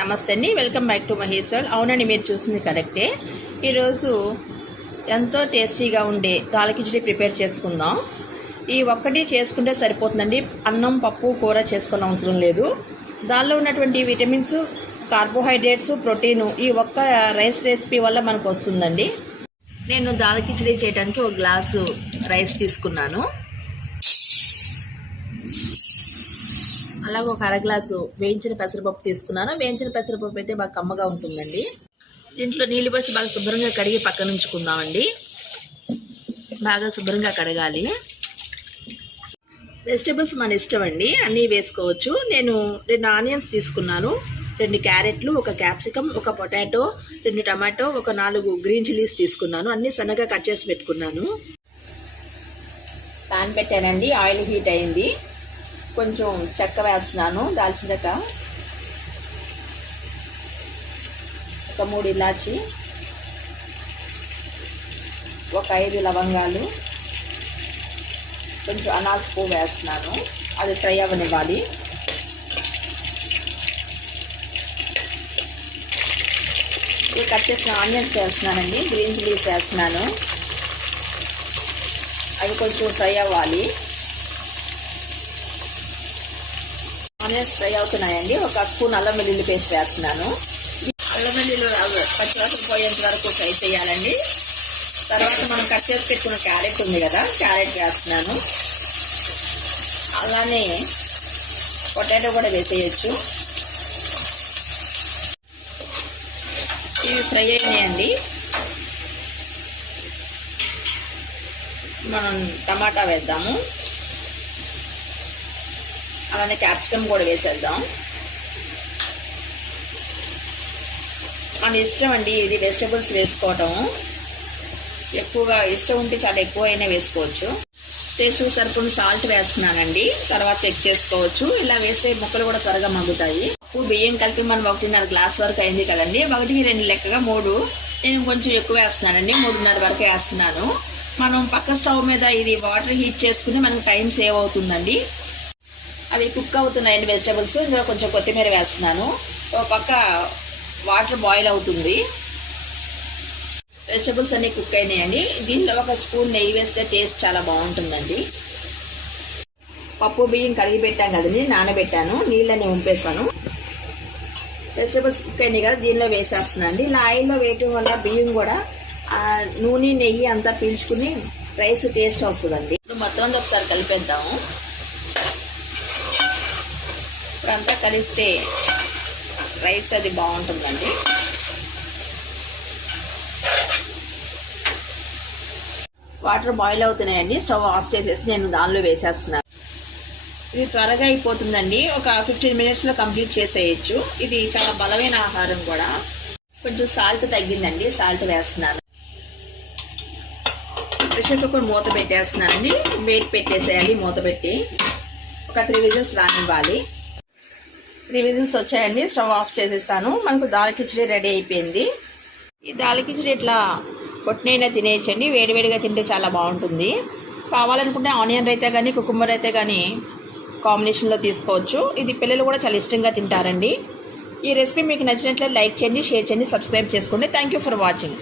నమస్తే అండి, welcome back to Mahesh world. అవునండి, మీరు చూసింది కరెక్టే. ఈరోజు ఎంతో టేస్టీగా ఉండే దాల్ కిచిడి ప్రిపేర్ చేసుకుందాం. ఈ ఒక్కటి చేసుకుంటే సరిపోతుందండి. అన్నం, పప్పు, కూర చేసుకోవాల్సిన అవసరం లేదు. దానిలో ఉన్నటువంటి విటమిన్స్, కార్బోహైడ్రేట్స్, ప్రోటీను ఈ ఒక్క రైస్ రెసిపీ వల్ల మనకు వస్తుందండి. నేను దాల్ కిచిడి చేయడానికి ఒక గ్లాసు రైస్ తీసుకున్నాను. అలాగే ఒక అర గ్లాసు వేయించిన పెసరపప్పు తీసుకున్నాను. వేయించిన పెసరపప్పు అయితే బాగా కమ్మగా ఉంటుందండి. దీంట్లో నీళ్ళు పోసి బాగా శుభ్రంగా కడిగి పక్కన ఉంచుకుందామండి. బాగా శుభ్రంగా కడగాలి. వెజిటేబుల్స్ మన ఇష్టం అండి, అన్నీ వేసుకోవచ్చు. నేను 2 ఆనియన్స్ తీసుకున్నాను, 2 క్యారెట్లు, 1 capsicum, 1 potato, 2 tomato, 4 green chillies తీసుకున్నాను. అన్నీ సన్నగా కట్ చేసి పెట్టుకున్నాను. పాన్ పెట్టానండి, ఆయిల్ హీట్ అయింది. కొంచెం చెక్క వేస్తున్నాను, దాల్చిన చెక్క, ఒక 3 ఇలాచి, ఒక 5 లవంగాలు, కొంచెం అనాస పువ్వు వేస్తున్నాను. అది ఫ్రై అవ్వనివ్వాలి. ఇది కట్ చేసిన ఆనియన్స్ వేస్తున్నానండి, గ్రీన్ చిల్లీస్ వేస్తున్నాను. అవి కొంచెం ఫ్రై అవ్వాలి. ఆనియన్స్ ఫ్రై అవుతున్నాయండి. 1 స్పూన్ అల్లం వెల్లుల్లి పేస్ట్ వేస్తున్నాను. అల్లం వెల్లుల్లి పచ్చివాసన పోయేంత వరకు ఫ్రై చేయాలండి. తర్వాత మనం కట్ చేసి పెట్టుకున్న క్యారెట్ ఉంది కదా, క్యారెట్ వేస్తున్నాను. అలానే పొటాటో కూడా వేసేయచ్చు. ఇవి ఫ్రై అయినాయండి. మనం టమాటా వేద్దాము. అలానే క్యాప్సికమ్ కూడా వేసేద్దాం. మన ఇష్టం అండి, ఇది వెజిటబుల్స్ వేసుకోవటం. ఎక్కువగా ఇష్టం ఉంటే చాలా ఎక్కువ అయినా వేసుకోవచ్చు. టేస్ట్ సరిపడిన సాల్ట్ వేస్తున్నానండి, తర్వాత చెక్ చేసుకోవచ్చు. ఇలా వేస్తే ముక్కలు కూడా త్వరగా మగ్గుతాయి. ఉప్పు, బియ్యం కలిపి మనం 1.5 గ్లాస్ వరకు అయింది కదండి. 1కి 2 లెక్కగా 3, నేను కొంచెం ఎక్కువ వేస్తున్నానండి, 3.5 వరకు వేస్తున్నాను. మనం పక్క స్టవ్ మీద ఇది వాటర్ హీట్ చేసుకుని మనకు టైం సేవ్ అవుతుందండి. అవి కుక్ అవుతున్నాయండి వెజిటబుల్స్. ఇందులో కొంచెం కొత్తిమీర వేస్తున్నాను. ఒక పక్క వాటర్ బాయిల్ అవుతుంది. వెజిటబుల్స్ అన్నీ కుక్ అయినాయండి. దీనిలో 1 స్పూన్ నెయ్యి వేస్తే టేస్ట్ చాలా బాగుంటుందండి. పప్పు బియ్యం కడిగి పెట్టాం కదండి, నానబెట్టాను, నీళ్ళని ఉంపేసాను. వెజిటబుల్స్ కుక్ అయినాయి కదా, దీనిలో వేసేస్తున్నానండి. ఇలా ఆయిల్లో వేయటం వల్ల బియ్యం కూడా నూనె, నెయ్యి అంతా పీల్చుకుని రైస్ టేస్ట్ వస్తుందండి. ఇప్పుడు మొత్తం అంతా ఒకసారి కలిపేద్దాము. ఇప్పుడంతా కలిస్తే రైస్ అది బాగుంటుందండి. వాటర్ బాయిల్ అవుతున్నాయండి. స్టవ్ ఆఫ్ చేసేసి నేను దానిలో వేసేస్తున్నాను. ఇది త్వరగా అయిపోతుందండి, ఒక 15 మినిట్స్లో కంప్లీట్ చేసేయచ్చు. ఇది చాలా బలమైన ఆహారం కూడా. కొంచెం సాల్ట్ తగ్గిందండి, సాల్ట్ వేస్తున్నాను. ప్రెషర్ కుక్కర్ మూత పెట్టేస్తున్నానండి. వెయిట్ పెట్టేసేయండి, మూత పెట్టి ఒక 3 విజిల్స్ రానివ్వాలి. 3 విజిల్స్ వచ్చాయండి. స్టవ్ ఆఫ్ చేసేసాను. మనకు దాల్ కిచిడి రెడీ అయిపోయింది. ఈ దాల్ కిచిడి ఇట్లా కొట్టినైనా తినేయచ్చండి, వేడివేడిగా తింటే చాలా బాగుంటుంది. కావాలనుకుంటే ఆనియన్ రైతా కానీ, కుకుంబర్ అయితే కానీ కాంబినేషన్లో తీసుకోవచ్చు. ఇది పిల్లలు కూడా చాలా ఇష్టంగా తింటారండి. ఈ రెసిపీ మీకు నచ్చినట్లయితే లైక్ చేయండి, షేర్ చేయండి, సబ్స్క్రైబ్ చేసుకోండి. Thank you for watching.